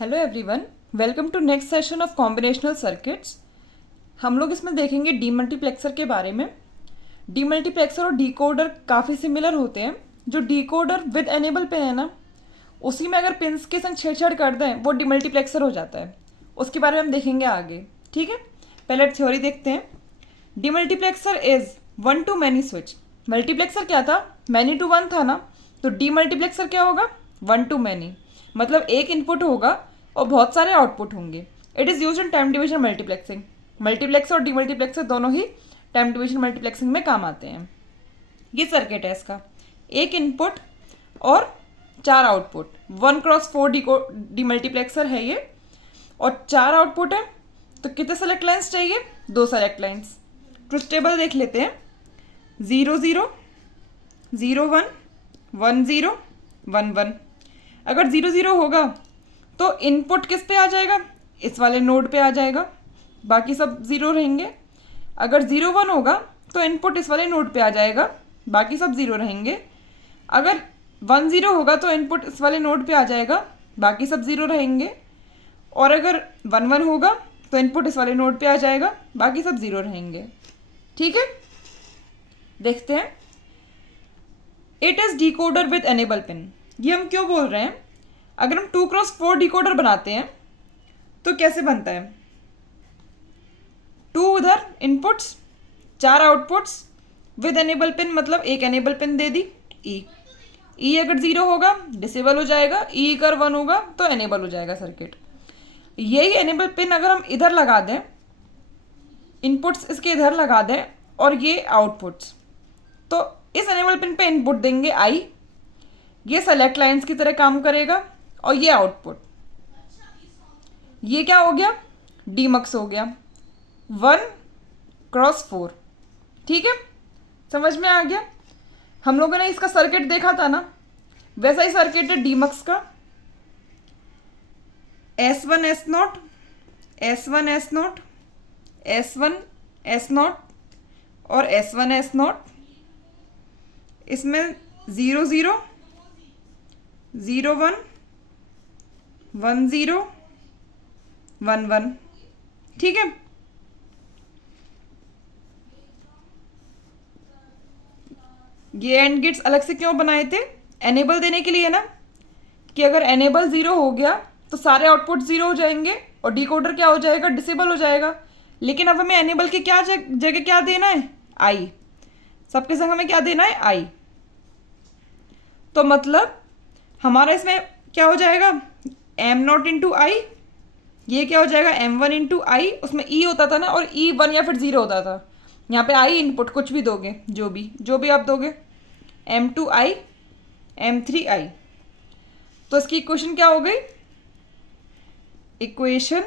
Hello everyone, welcome to next session of combinational circuits. हम लोग इसमें देखेंगे डीमल्टीप्लेक्सर के बारे में। डीमल्टीप्लेक्सर और डीकोडर काफ़ी सिमिलर होते हैं। जो डीकोडर विद एनेबल पिन है ना, उसी में अगर पिन्स के संग छेड़छाड़ कर दें वो डीमल्टीप्लेक्सर हो जाता है। उसके बारे में हम देखेंगे आगे, ठीक है। पहले थ्योरी देखते हैं। Demultiplexer is one two many switch. Multiplexer क्या था? मैनी टू वन था ना, तो डीमल्टीप्लेक्सर क्या होगा? वन टू मैनी, मतलब एक इनपुट होगा और बहुत सारे आउटपुट होंगे। It is use in time division multiplexing. Multiplexer और डीमल्टीप्लेक्सर दोनों ही टाइम डिवीजन मल्टीप्लेक्सिंग में काम आते हैं। ये सर्किट है इसका, एक इनपुट और चार आउटपुट। 1x4 डीमल्टीप्लेक्सर है ये, और चार आउटपुट है, तो कितने सेलेक्ट लाइन्स चाहिए? दो सेलेक्ट लाइन्स। ट्रुथ टेबल देख लेते हैं। 0 0 0 1 1 0 1 1। अगर 0 0 होगा तो इनपुट किस पे आ जाएगा? इस वाले नोड पे आ जाएगा, बाकी सब ज़ीरो रहेंगे। अगर 0 1 होगा तो इनपुट इस वाले नोड पे आ जाएगा, बाकी सब ज़ीरो रहेंगे। अगर 1 0 होगा तो इनपुट इस वाले नोड पे आ जाएगा, बाकी सब ज़ीरो रहेंगे। और अगर 1 1 होगा तो इनपुट इस वाले नोड पे आ जाएगा, बाकी सब ज़ीरो रहेंगे। ठीक है, देखते हैं। It is decoder with enable pin. ये हम क्यों बोल रहे हैं? अगर हम 2x4 डिकोडर बनाते हैं तो कैसे बनता है? 2 उधर inputs, 4 outputs with enable pin, मतलब एक एनेबल पिन दे दी ई अगर 0 होगा डिसेबल हो जाएगा, ई अगर 1 होगा तो एनेबल हो जाएगा सर्किट। यही एनेबल पिन अगर हम इधर लगा दें, इनपुट्स इसके इधर लगा दें और ये आउटपुट्स, तो इस एनेबल पिन पे इनपुट देंगे आई, ये सेलेक्ट लाइन्स की तरह काम करेगा, और ये आउटपुट, ये क्या हो गया? डीमक्स हो गया 1x4। ठीक है, समझ में आ गया? हम लोगों ने इसका सर्किट देखा था ना, वैसा ही सर्किट है डीमक्स का। S1 S0 S1 S0 S1 S0 और S1 S0। इसमें 0 0 0 1 1 0 1 1। ठीक है, ये एंड गेट्स अलग से क्यों बनाए थे? एनेबल देने के लिए ना, कि अगर एनेबल 0 हो गया तो सारे आउटपुट 0 हो जाएंगे और डिकोडर क्या हो जाएगा? डिसेबल हो जाएगा। लेकिन अब हमें एनेबल के क्या जगह क्या देना है? आई। सबके संग हमें क्या देना है? आई। तो मतलब हमारा इसमें क्या हो जाएगा? M0 इंटू आई। ये क्या हो जाएगा? M1 इंटू आई। उसमें ई होता था ना, और ई 1 या फिर 0 होता था। यहाँ पे आई इनपुट कुछ भी दोगे, जो भी आप दोगे। M2 आई, M3 आई। तो इसकी इक्वेशन क्या हो गई? Equation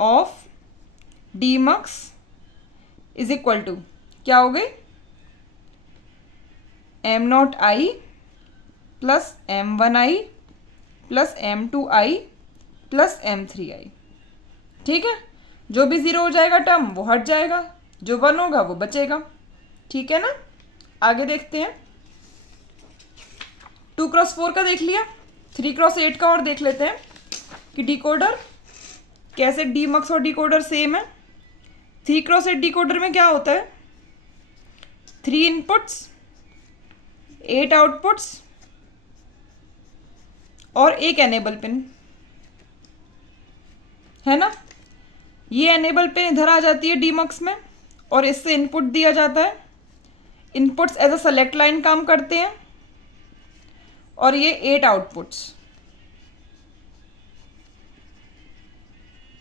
of demux is equal to क्या हो गई? M0 I plus M1 I plus M2 I plus M3 I. ठीक है, जो भी 0 हो जाएगा टर्म वो हट जाएगा, जो 1 होगा वो बचेगा। ठीक है ना, आगे देखते हैं। 2x4 का देख लिया, 3x8 का और देख लेते हैं कि डिकोडर कैसे। डीमक्स और डिकोडर सेम है। 3x8 डिकोडर में क्या होता है? 3 इनपुट्स 8 आउटपुट्स और एक एनेबल पिन है ना। ये एनेबल पिन इधर आ जाती है डीमक्स में, और इससे इनपुट दिया जाता है। Inputs as a select line काम करते हैं, और ये 8 आउटपुट्स।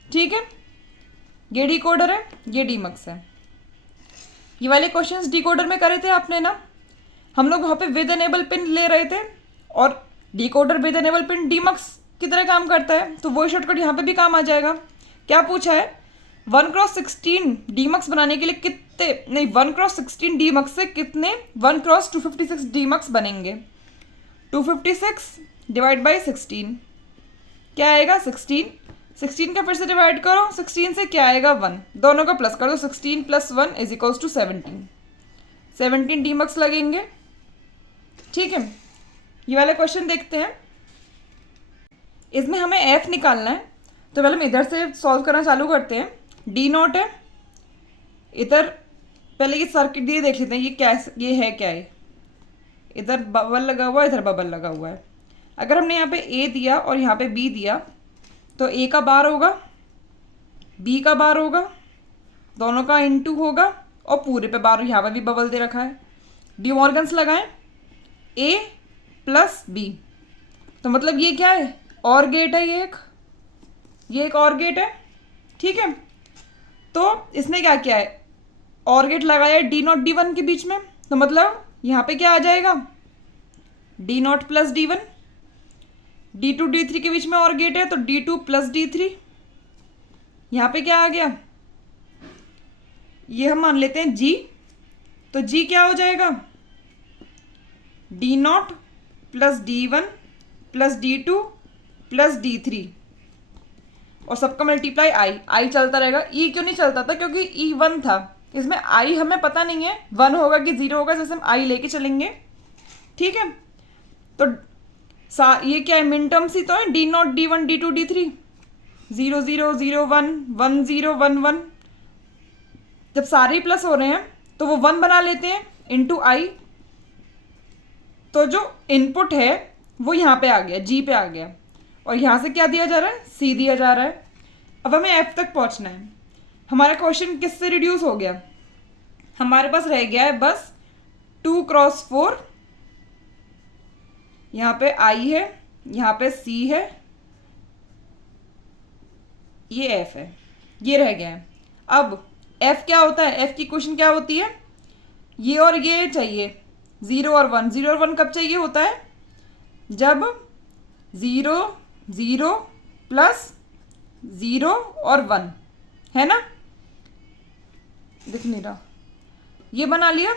ठीक है, ये डिकोडर है, ये डीमक्स है। ये वाले क्वेश्चंस डिकोडर में करे थे आपने ना। हम लोग वहाँ पे विद एनेबल पिन ले रहे थे, और decoder with enable pin demux की तरह काम करता है, तो वही शॉर्टकट यहाँ पे भी काम आ जाएगा। क्या पूछा है? 1x16 डीमक्स बनाने के लिए कितने, नहीं, 1x16 डीमक्स से कितने 1x256 डीमक्स बनेंगे? 256 डिवाइड बाई 16 क्या आएगा? 16। 16 का फिर से डिवाइड करो 16 से, क्या आएगा? 1। दोनों का प्लस कर दो, 16 + 1 इज इक्वल्स टू 17। 17 डीमक्स लगेंगे। ठीक है, ये वाला क्वेश्चन देखते हैं। इसमें हमें एफ निकालना है, तो पहले हम इधर से सॉल्व करना चालू करते हैं। डी नॉट है इधर, पहले ये सर्किट दिए देख लेते हैं ये है क्या है। इधर बबल लगा हुआ है, इधर बबल लगा हुआ है। अगर हमने यहाँ पे ए दिया और यहाँ पे बी दिया तो ए का बार होगा, बी का बार होगा, दोनों का इनटू होगा और पूरे पे बार, यहाँ पे भी बबल दे रखा है। डी मॉर्गन्स लगाएं, ए प्लस बी, तो मतलब ये क्या है, और गेट है, ये एक और गेट है। ठीक है, तो इसने क्या किया है, और गेट लगाया डी नॉट डी वन के बीच में, तो मतलब यहाँ पे क्या आ जाएगा, D not plus D one. D two D three के बीच में और गेट है तो D two plus D three. यहाँ पे क्या आ गया, ये हम मान लेते हैं जी, तो जी क्या हो जाएगा, D not plus D one plus D two plus D three, और सबका मल्टीप्लाई आई चलता रहेगा। ई क्यों नहीं चलता था, क्योंकि ई वन था, इसमें आई हमें पता नहीं है वन होगा कि जीरो होगा, जैसे हम आई लेके चलेंगे। ठीक है, तो ये क्या है, मिन टर्म्स ही तो है, D not D one D two D three, 0 0 0 1 1 0 1 1। जब सारे प्लस हो रहे हैं तो वो 1 बना लेते हैं इंटू आई, तो जो इनपुट है वो यहाँ पे आ गया, जी पे आ गया, और यहाँ से क्या दिया जा रहा है, सी दिया जा रहा है। अब हमें एफ तक पहुँचना है। हमारा क्वेश्चन किससे रिड्यूस हो गया, हमारे पास रह गया है बस 2 क्रॉस 4, यहाँ पे आई है, यहाँ पे सी है, ये एफ है, ये रह गया है। अब एफ क्या होता है, एफ की इक्वेशन क्या होती है, ये और ये चाहिए, 0 और 1। 0 और 1 कब चाहिए होता है, जब 0 0 प्लस 0 और 1 है ना, दिख नहीं रहा, ये बना लिया।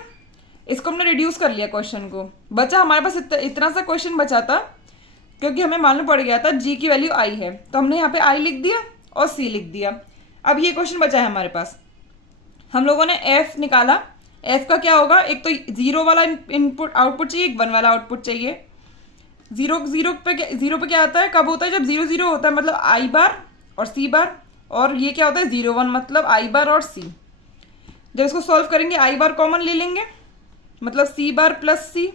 इसको हमने रिड्यूस कर लिया क्वेश्चन को, बचा हमारे पास इतना सा क्वेश्चन बचा था, क्योंकि हमें मालूम पड़ गया था जी की वैल्यू आई है, तो हमने यहाँ पे आई लिख दिया और सी लिख दिया। अब ये क्वेश्चन बचा है हमारे पास, हम लोगों ने एफ निकाला। एफ का क्या होगा, एक तो 0 वाला इनपुट आउटपुट चाहिए, एक 1 वाला आउटपुट चाहिए। 0 पे क्या आता है, कब होता है, जब 0 0 होता है, मतलब आई बार और सी बार, और ये क्या होता है 0 1, मतलब आई बार और सी। जब इसको सॉल्व करेंगे आई बार कॉमन ले लेंगे, मतलब सी बार प्लस सी,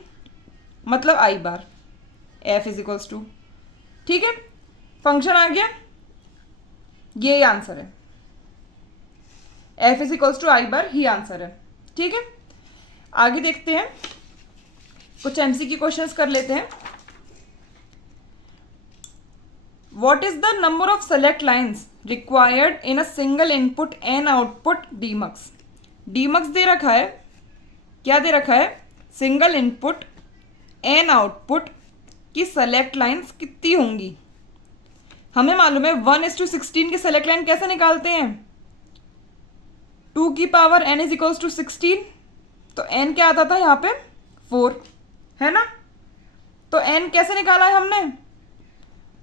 मतलब I bar, F is equals to, ठीक है, फंक्शन आ गया, ये आंसर है, F is equals to I bar, ही आंसर है। ठीक है, आगे देखते हैं, कुछ एमसीक्यू क्वेश्चंस कर लेते हैं। What is the number of select lines required in a single input and output DMUX? DMUX दे रखा है, क्या दे रखा है, सिंगल इनपुट एन आउटपुट की सेलेक्ट लाइन्स कितनी होंगी। हमें मालूम है 1:16 की सेलेक्ट लाइन कैसे निकालते हैं, 2 की power n is equals to 16, तो n क्या आता था यहाँ पे 4 है ना, तो n कैसे निकाला है हमने,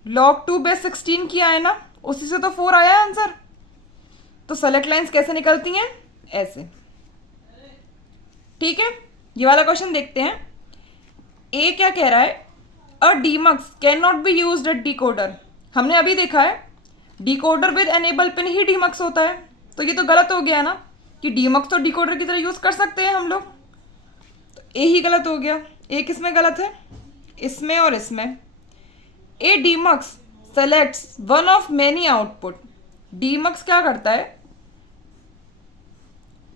log 2/16 किया है ना, उसी से तो 4 आया है आंसर। तो सेलेक्ट लाइन्स कैसे निकलती हैं, ऐसे। ठीक है, ये वाला क्वेश्चन देखते हैं। ए क्या कह रहा है, a demux cannot be used at decoder. हमने अभी देखा है डिकोडर विद एनेबल पिन ही डीमक्स होता है, तो ये तो गलत हो गया ना कि डीमक्स तो डिकोडर की तरह यूज कर सकते हैं हम लोग, तो ए ही गलत हो गया। ए किसमें गलत है, इसमें और इसमें। A demux selects one of many output. Demux क्या करता है,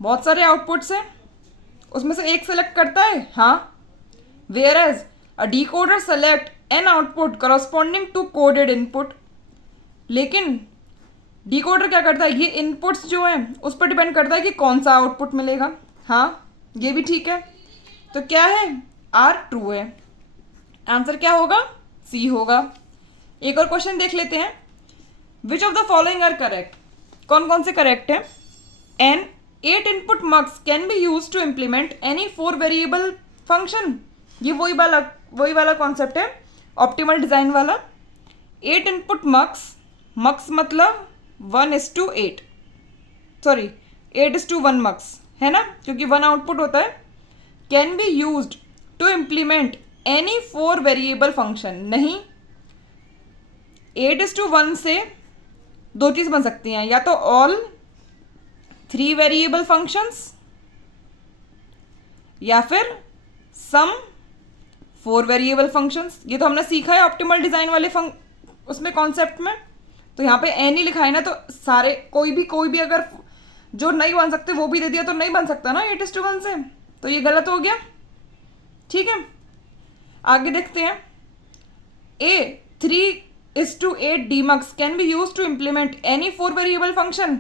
बहुत सारे आउटपुट्स हैं, उसमें से एक सेलेक्ट करता है, हाँ, whereas a decoder select an output corresponding to coded input. लेकिन डिकोडर क्या करता है, ये इनपुट्स जो हैं उस पर डिपेंड करता है कि कौन सा आउटपुट मिलेगा। हाँ, ये भी ठीक है, तो क्या है, आर ट्रू है, आंसर क्या होगा, सी होगा। एक और क्वेश्चन देख लेते हैं, which of the following are correct, कौन कौन से करेक्ट है। An 8 input mux can be use to implement any 4 variable function. ये वही वाला कॉन्सेप्ट है, ऑप्टिमल डिजाइन वाला। 8 इनपुट मक्स मतलब 1:8, सॉरी 8:1 मक्स है ना, क्योंकि 1 आउटपुट होता है। Can be used to implement any 4 variable function, नहीं, 8:1 से दो चीज़ बन सकती हैं, या तो ऑल 3 वेरिएबल फंक्शंस या फिर सम 4 वेरिएबल फंक्शंस। ये तो हमने सीखा है ऑप्टिमल डिज़ाइन वाले उसमें कॉन्सेप्ट में। तो यहाँ पे एन ही लिखा है ना, तो सारे कोई भी अगर जो नहीं बन सकते वो भी दे दिया तो नहीं बन सकता ना 8:1 से, तो ये गलत हो गया। ठीक है, आगे देखते हैं। A 3:8 demux can be use to implement any 4 variable function.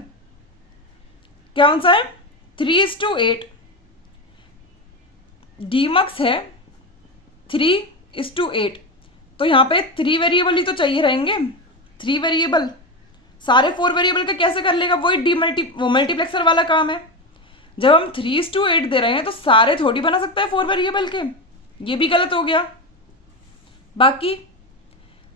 क्या आंसर है? 3:8 डीमक्स है 3:8, तो यहाँ पे 3 वेरिएबल ही तो चाहिए रहेंगे। 3 वेरिएबल सारे 4 वेरिएबल का कैसे कर लेगा? वही वो मल्टीप्लेक्सर वाला काम है। जब हम 3:8 दे रहे हैं तो सारे थोड़ी बना सकता है 4 वेरिएबल के, ये भी गलत हो गया। बाकी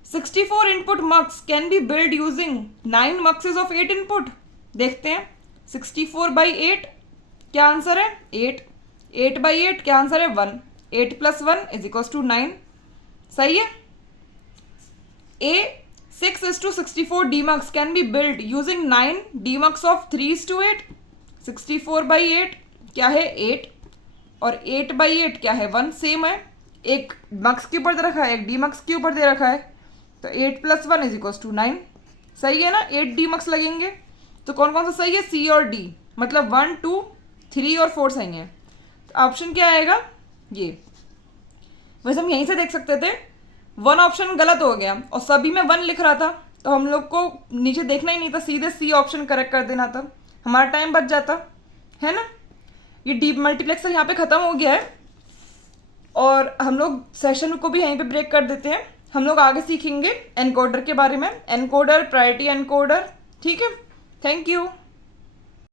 64 input mux can be build using 9 muxes of 8 input. देखते हैं 64/8 क्या आंसर है? 8। 8/8 क्या आंसर है? 1। 8 + 1 = 9। सही है। ए 6:64 demux can be build using 9 demux of 3:8। 64/8 क्या है? 8, और 8/8 क्या है? 1। सेम है, एक मक्स के ऊपर दे रखा है, एक डीमक्स के ऊपर दे रखा है, तो 8 + 1 = 9। सही है ना? 8 डीमक्स लगेंगे। तो कौन कौन सा सही है? सी और डी, मतलब 1, 2, 3 और 4 सही है। तो ऑप्शन क्या आएगा? ये। वैसे हम यहीं से देख सकते थे 1 ऑप्शन गलत हो गया, और सभी में 1 लिख रहा था, तो हम लोग को नीचे देखना ही नहीं था, सीधे सी ऑप्शन करेक्ट कर देना था, हमारा टाइम बच जाता है ना। ये डी मल्टीप्लेक्सर यहाँ पे ख़त्म हो गया है, और हम लोग सेशन को भी यहीं पे ब्रेक कर देते हैं। हम लोग आगे सीखेंगे एनकोडर के बारे में, एनकोडर, प्रायोरिटी एनकोडर। ठीक है, थैंक यू।